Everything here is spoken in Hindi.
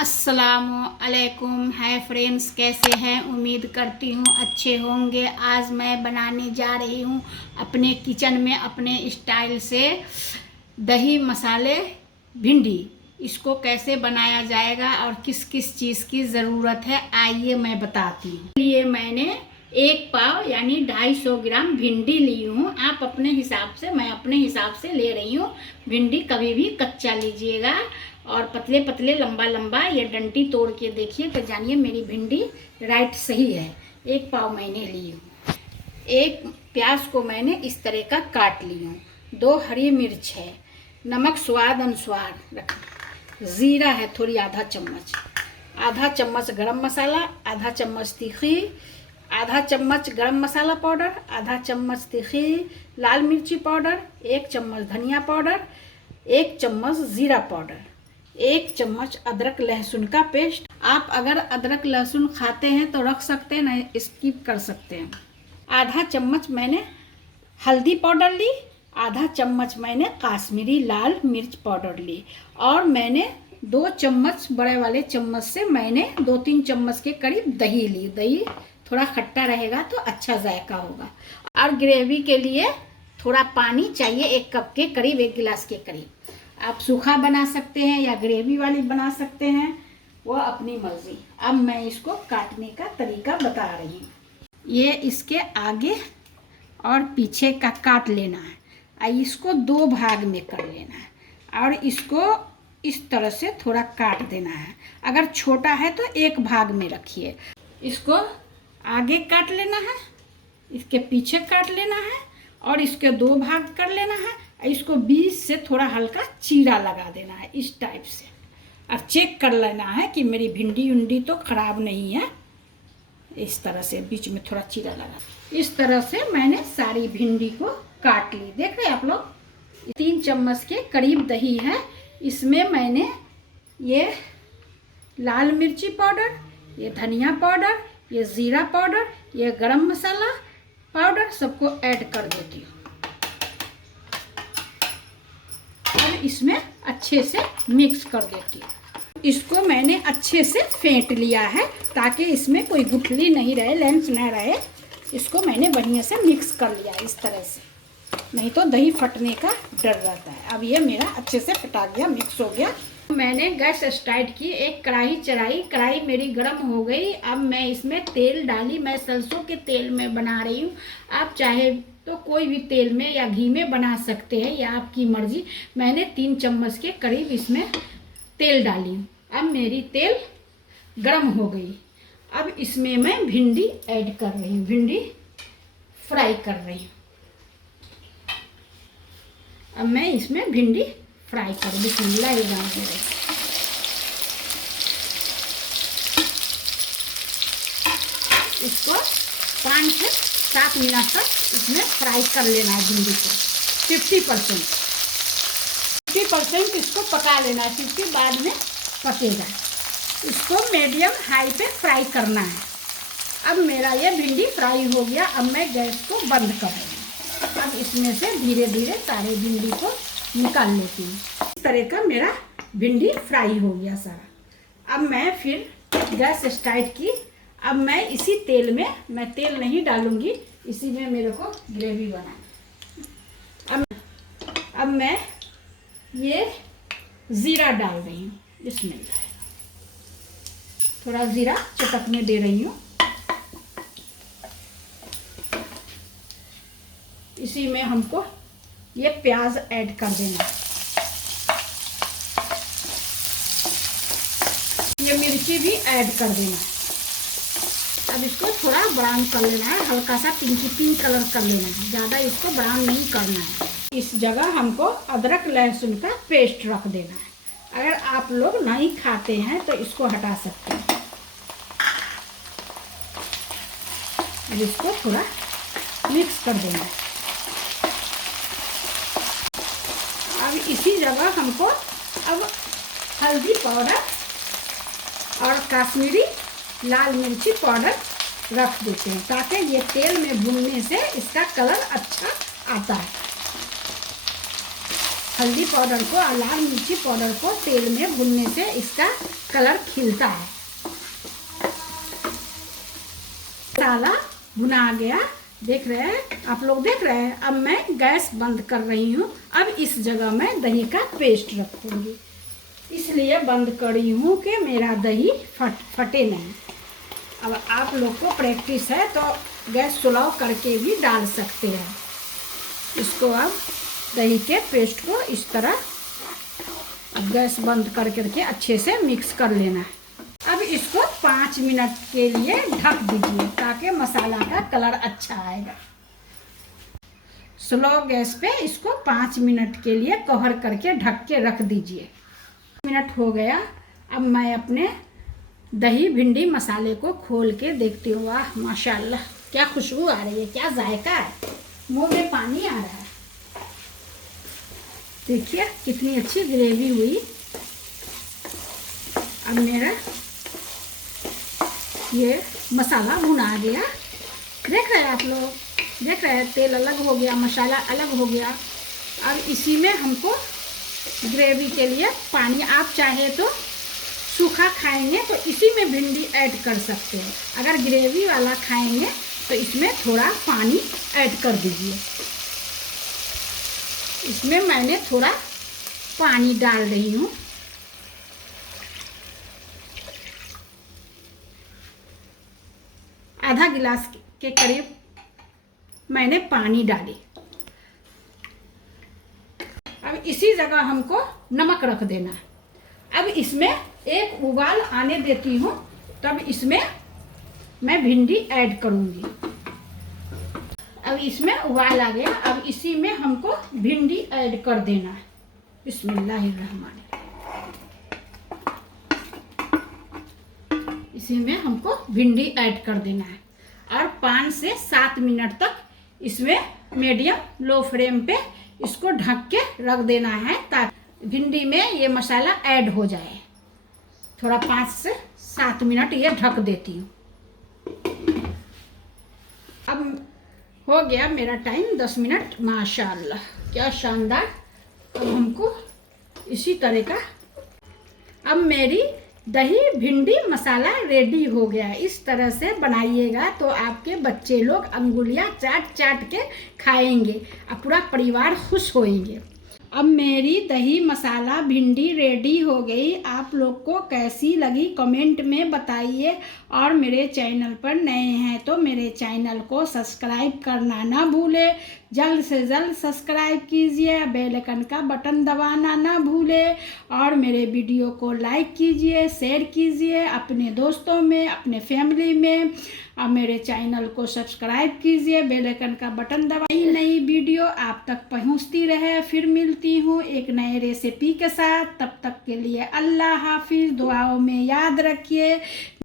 अस्सलामुअलैकुम। हाय फ्रेंड्स, कैसे हैं? उम्मीद करती हूँ अच्छे होंगे। आज मैं बनाने जा रही हूँ अपने किचन में अपने स्टाइल से दही मसाले भिंडी। इसको कैसे बनाया जाएगा और किस किस चीज़ की ज़रूरत है, आइए मैं बताती हूँ। लिए मैंने 1 पाव यानी 250 ग्राम भिंडी ली हूँ। आप अपने हिसाब से, मैं अपने हिसाब से ले रही हूँ। भिंडी कभी भी कच्चा लीजिएगा और पतले पतले लंबा लंबा ये डंटी तोड़ के देखिए तो जानिए मेरी भिंडी राइट सही है। 1 पाव मैंने ली हूँ। 1 प्याज को मैंने इस तरह का काट ली हूँ। 2 हरी मिर्च है, नमक स्वाद अनुसार रखें, ज़ीरा है थोड़ी आधा चम्मच, आधा चम्मच गरम मसाला, आधा चम्मच तीखी, आधा चम्मच गरम मसाला पाउडर, आधा चम्मच तीखी लाल मिर्ची पाउडर, 1 चम्मच धनिया पाउडर, 1 चम्मच ज़ीरा पाउडर, 1 चम्मच अदरक लहसुन का पेस्ट। आप अगर अदरक लहसुन खाते हैं तो रख सकते हैं, नहीं स्किप कर सकते हैं। आधा चम्मच मैंने हल्दी पाउडर ली, आधा चम्मच मैंने काश्मीरी लाल मिर्च पाउडर ली और मैंने 2 चम्मच बड़े वाले चम्मच से मैंने 2-3 चम्मच के करीब दही ली। दही थोड़ा खट्टा रहेगा तो अच्छा जायका होगा। और ग्रेवी के लिए थोड़ा पानी चाहिए, 1 कप के करीब, 1 गिलास के करीब। आप सूखा बना सकते हैं या ग्रेवी वाली बना सकते हैं, वो अपनी मर्जी। अब मैं इसको काटने का तरीका बता रही हूँ। ये इसके आगे और पीछे का काट लेना है और इसको 2 भाग में कर लेना है और इसको इस तरह से थोड़ा काट देना है। अगर छोटा है तो 1 भाग में रखिए। इसको आगे काट लेना है, इसके पीछे काट लेना है और इसके 2 भाग कर लेना है। इसको बीच से थोड़ा हल्का चीरा लगा देना है इस टाइप से और चेक कर लेना है कि मेरी भिंडी उंडी तो ख़राब नहीं है। इस तरह से बीच में थोड़ा चीरा लगा, इस तरह से मैंने सारी भिंडी को काट ली। देख रहे आप लोग। 3 चम्मच के करीब दही है। इसमें मैंने ये लाल मिर्ची पाउडर, ये धनिया पाउडर, ये ज़ीरा पाउडर, ये गरम मसाला पाउडर सबको ऐड कर देती हूँ और इसमें अच्छे से मिक्स कर देती हूँ। इसको मैंने अच्छे से फेंट लिया है ताकि इसमें कोई गुठली नहीं रहे, लम्स ना रहे। इसको मैंने बढ़िया से मिक्स कर लिया इस तरह से, नहीं तो दही फटने का डर रहता है। अब ये मेरा अच्छे से फटा गया, मिक्स हो गया। मैंने गैस स्टार्ट की, एक कढ़ाई चढ़ाई, कढ़ाई मेरी गर्म हो गई। अब मैं इसमें तेल डाली। मैं सरसों के तेल में बना रही हूँ, आप चाहे तो कोई भी तेल में या घी में बना सकते हैं, या आपकी मर्जी। मैंने 3 चम्मच के करीब इसमें तेल डाली। अब मेरी तेल गर्म हो गई। अब इसमें मैं भिंडी ऐड कर रही हूँ, भिंडी फ्राई कर रही हूँ। अब मैं इसमें भिंडी फ्राई कर बिस्मिल्लाह रहमान रहीम। इसको 5 से 7 मिनट तक इसमें फ्राई कर लेना है भिंडी को। 50% इसको पका लेना है, 50 बाद में पकेगा। इसको मीडियम हाई पे फ्राई करना है। अब मेरा ये भिंडी फ्राई हो गया। अब मैं गैस को बंद कर रही हूँ। अब इसमें से धीरे धीरे सारे भिंडी को निकाल लेती हूँ। इस तरह का मेरा भिंडी फ्राई हो गया सारा। अब मैं फिर गैस स्टार्ट की। अब मैं इसी तेल में, मैं तेल नहीं डालूंगी, इसी में मेरे को ग्रेवी बनाना। अब मैं ये ज़ीरा डाल रही हूँ, इसमें थोड़ा ज़ीरा चटकने दे रही हूँ। इसी में हमको ये प्याज ऐड कर देना है। ये मिर्ची भी ऐड कर देना है। अब इसको थोड़ा ब्राउन कर लेना है, हल्का सा पिंक कलर कर लेना है, ज़्यादा इसको ब्राउन नहीं करना है। इस जगह हमको अदरक लहसुन का पेस्ट रख देना है। अगर आप लोग नहीं खाते हैं तो इसको हटा सकते हैं। अब इसको थोड़ा मिक्स कर देना है। अब इसी जगह हमको अब हल्दी पाउडर और काश्मीरी लाल मिर्ची पाउडर रख देते हैं ताकि ये तेल में भूनने से इसका कलर अच्छा आता है। हल्दी पाउडर को और लाल मिर्ची पाउडर को तेल में भूनने से इसका कलर खिलता है। मसाला भुना गया, देख रहे हैं आप लोग, देख रहे हैं। अब मैं गैस बंद कर रही हूँ। अब इस जगह मैं दही का पेस्ट रखूँगी, इसलिए बंद करी हूँ कि मेरा दही फटे नहीं। अब आप लोग को प्रैक्टिस है तो गैस स्लो करके भी डाल सकते हैं। इसको अब दही के पेस्ट को इस तरह अब गैस बंद करके अच्छे से मिक्स कर लेना है। अब इसको 5 मिनट के लिए ढक दीजिए ताकि मसाला का कलर अच्छा आएगा। स्लो गैस पे इसको 5 मिनट के लिए कवर करके ढक के रख दीजिए। 5 मिनट हो गया। अब मैं अपने दही भिंडी मसाले को खोल के देखती हूँ। वाह माशाल्लाह, क्या खुशबू आ रही है, क्या जायका है, मुंह में पानी आ रहा है। देखिए कितनी अच्छी ग्रेवी हुई। अब मेरा ये मसाला भुना गया, देख रहे हैं आप लोग, देख रहे हैं। तेल अलग हो गया, मसाला अलग हो गया। अब इसी में हमको ग्रेवी के लिए पानी, आप चाहे तो सूखा खाएंगे तो इसी में भिंडी ऐड कर सकते हैं। अगर ग्रेवी वाला खाएंगे तो इसमें थोड़ा पानी ऐड कर दीजिए। इसमें मैंने थोड़ा पानी डाल रही हूँ। आधा गिलास के करीब मैंने पानी डाली। अब इसी जगह हमको नमक रख देना है। अब इसमें एक उबाल आने देती हूँ, तब इसमें मैं भिंडी ऐड करूँगी। अब इसमें उबाल आ गया। अब इसी में हमको भिंडी ऐड कर देना है। बिस्मिल्लाहिर्रहमानिर्रहीम। इसी में हमको भिंडी ऐड कर देना है और 5 से 7 मिनट तक इसमें मीडियम लो फ्लेम पे इसको ढक के रख देना है ताकि भिंडी में ये मसाला ऐड हो जाए। थोड़ा 5 से 7 मिनट ये ढक देती हूँ। अब हो गया मेरा टाइम 10 मिनट। माशाल्लाह क्या शानदार। अब हमको इसी तरह का, अब मेरी दही भिंडी मसाला रेडी हो गया। इस तरह से बनाइएगा तो आपके बच्चे लोग अंगुलियां चाट चाट के खाएंगे और पूरा परिवार खुश होएंगे। अब मेरी दही मसाला भिंडी रेडी हो गई। आप लोग को कैसी लगी कमेंट में बताइए। और मेरे चैनल पर नए हैं तो मेरे चैनल को सब्सक्राइब करना ना भूलें। जल्द से जल्द सब्सक्राइब कीजिए, बेल आइकन का बटन दबाना ना भूलें और मेरे वीडियो को लाइक कीजिए, शेयर कीजिए अपने दोस्तों में, अपने फैमिली में। और मेरे चैनल को सब्सक्राइब कीजिए, बेल आइकन का बटन दबाइए। नई वीडियो आप तक पहुंचती रहे। फिर मिलती हूँ एक नए रेसिपी के साथ। तब तक के लिए अल्लाह हाफिज़। दुआओं में याद रखिए।